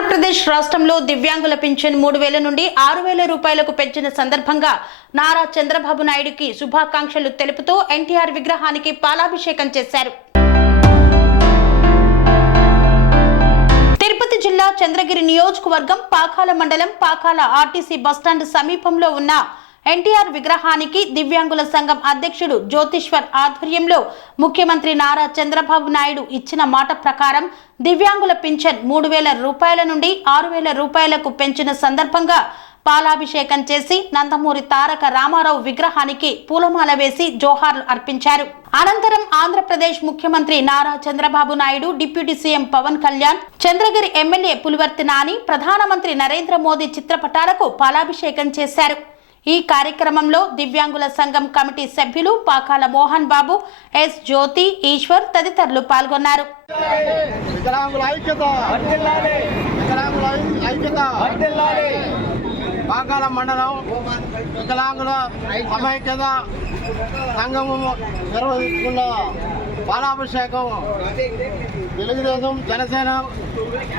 ఆంధ్రప్రదేశ్ రాష్ట్రంలో దివ్యాంగుల పింఛన్ మూడు వేల నుండి ఆరు వేల రూపాయలకు పెంచిన సందర్భంగా నారా చంద్రబాబు నాయుడుకి శుభాకాంక్షలు తెలుపుతూ ఎన్టీఆర్ విగ్రహానికి పాలాభిషేకం చేశారు. తిరుపతి జిల్లా చంద్రగిరి నియోజకవర్గం పాకాల మండలం పాకాల ఆర్టీసీ బస్టాండ్ సమీపంలో ఉన్న ఎన్టీఆర్ విగ్రహానికి దివ్యాంగుల సంఘం అధ్యక్షుడు జ్యోతిష్వర్ ఆధ్వర్యంలో ముఖ్యమంత్రి నారా చంద్రబాబు నాయుడు ఇచ్చిన మాట ప్రకారం దివ్యాంగుల పింఛన్ మూడు వేల రూపాయల నుండి ఆరు వేల రూపాయలకు పెంచిన సందర్భంగా పాలాభిషేకం చేసి నందమూరి తారక రామారావు విగ్రహానికి పూలమాల వేసి జోహార్లు అర్పించారు. అనంతరం ఆంధ్రప్రదేశ్ ముఖ్యమంత్రి Nara Chandrababu Naidu deputy CM Pawan Kalyan Chandragiri MLA Pulivarthi Nani ప్రధానమంత్రి నరేంద్ర మోదీ చిత్రపటాలకు పాలాభిషేకం చేశారు. ఈ కార్యక్రమంలో దివ్యాంగుల సంఘం కమిటీ సభ్యులు పాకాల మోహన్ బాబు ఎస్ జ్యోతి ఈశ్వర్ తదితరులు పాల్గొన్నారు. వికలాంగుల ఐక్యత. వికలాంగుల ఐ- ఐక్యత. పాకాల మండలం వికలాంగుల సమైక్యత సంఘము నిర్వహిస్తున్న పాలాభిషేకం తెలుగుదేశం జనసేన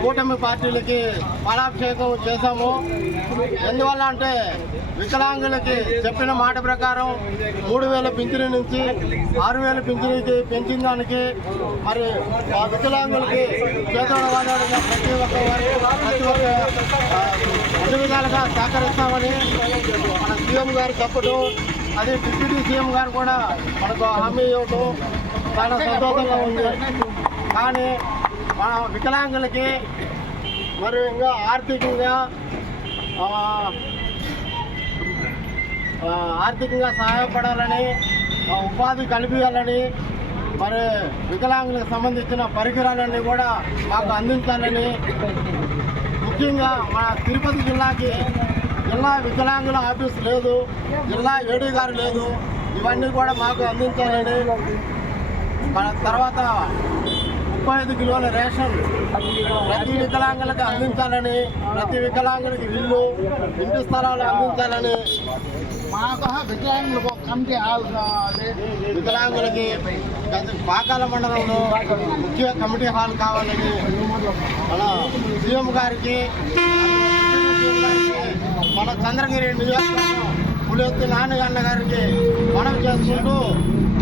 కూటమి పార్టీలకి పాలాభిషేకం చేశాము. ఎందువల్ల అంటే వికలాంగులకి చెప్పిన మాట ప్రకారం మూడు వేల పింఛను నుంచి ఆరు వేల పింఛనుకి పెంచిన దానికి మరి ఆ వికలాంగులకి చేతుల ప్రతి ఒక్క వారికి ప్రతి ఒక్క అన్ని విధాలుగా సహకరిస్తామని మన సీఎం గారు చెప్పడం అది డిప్యూటీ సీఎం గారు కూడా మనకు హామీ ఇవ్వటం చాలా సంతోషంగా ఉంది. కానీ మన వికలాంగులకి మరి ఇంకా ఆర్థికంగా ఆర్థికంగా సహాయపడాలని ఉపాధి కల్పించాలని మరి వికలాంగులకు సంబంధించిన పరికరాలన్నీ కూడా మాకు అందించాలని ముఖ్యంగా మన తిరుపతి జిల్లాకి జిల్లా వికలాంగుల ఆఫీస్ లేదు జిల్లా ఏడీ గారు లేదు ఇవన్నీ కూడా మాకు అందించాలని తర్వాత ముప్పై ఐదు కిలోల రేషన్ ప్రతి వికలాంగులకు అందించాలని ప్రతి వికలాంగులకి ఇల్లు ఇంటి స్థలాలు అందించాలని మాకు వికలాంగులకు ఒక కమిటీ కావాలి వికలాంగులకి పాకాల మండలంలో ముఖ్య కమిటీ హాల్ కావాలని మన సీఎం గారికి సీఎం గారికి మన చంద్రగిరి నియోజకవర్గం పులివెత్తి నాన్నగన్న గారికి మనం చేసుకుంటూ